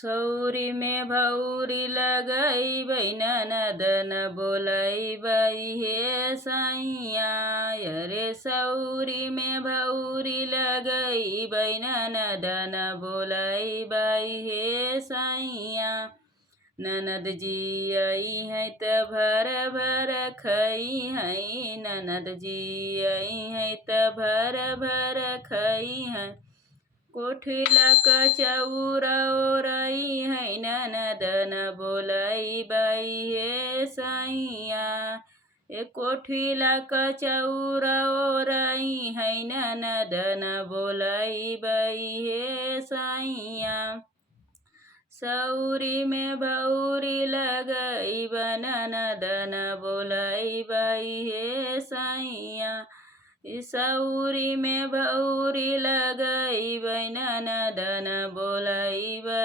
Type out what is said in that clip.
सौरी में भौरी लगैबै ननद न बोलैबै हे सैया रे सौरी में भौरी लगैबै ननद न बोलैबै हे सैया ननद जी आई है त भर भर खई है ननद जी आई है त भर भर खई है कोठिला कचौर ओरई है ननद न बोलैबै हे सैया कोठिला कचौर ओरई है ननद न बोलैबै हे सैया सौरी में भौरी लगैब ननद न बोलैबै हे सैया सौरी में भौरी लगैबै ननद न बोलैबै